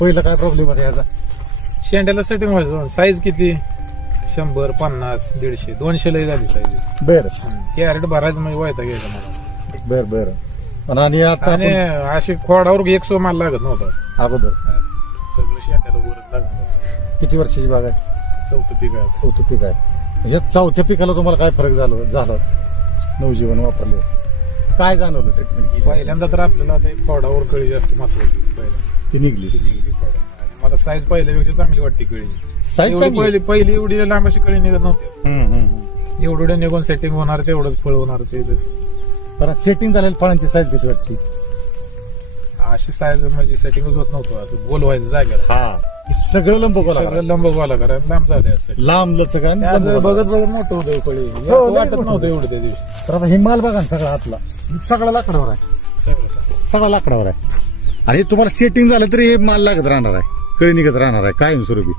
पहिलं काय प्रॉब्लेम होता याचा? शेंड्याला सेटिंग व्हायचं. साईज किती? 100, 50, 150, 200 लई झाली साईज. बर कॅरेट भरायचं म्हणजे व्हायचा घ्यायचा मला. बर बर. पण आणि आता आणि अशी खोडावर 100 माल लागत नव्हता अगोदर सगळं शेंड्याला वरच लागणार. किती वर्षाची बाग आहे? चौथं पीक आहे. चौथं पीक आहे. म्हणजे चौथ्या पिकाला तुम्हाला काय फरक झाला नवजीवन वापरले? काय जाणवलं ट्रीटमेंट केली? पहिल्यांदा तर आपल्याला आता खोडावर कळी जास्त महत्वाची पहिला ती निघली. ती निघली खोडा. आणि मला साईज पहिल्यापेक्षा चांगली वाटते कळी. साईज एवढी चांगली? पहिली एवढी लांब अशी कळी निघत नव्हती. एवढं निघून सेटिंग होणार तेवढंच फळ होणार ते तसं. परत सेटिंग झालेल्या फळांची साईज कशी वाटची? अशी साईज म्हणजे सेटिंगच होत नव्हतं. असं गोल व्हायचं जागेला. हा सगळं लंब गोला सगळं लंब गोला करा लांब झाले असं. लांब लचक आणि लंब गोला. बघत बघत मोठं होतं फळी. हो, असं वाटत मोठं नव्हतं एवढं त्या दिवशी. तर आता हे माल बघा ना सगळा आतला सगळा लाकडावर आहे. सगळा लाकडावर आहे. आणि तुम्हाला सेटिंग झालं तरी हे माल लागत राहणार आहे. कळी निघत राहणार आहे कायमस्वरूपी.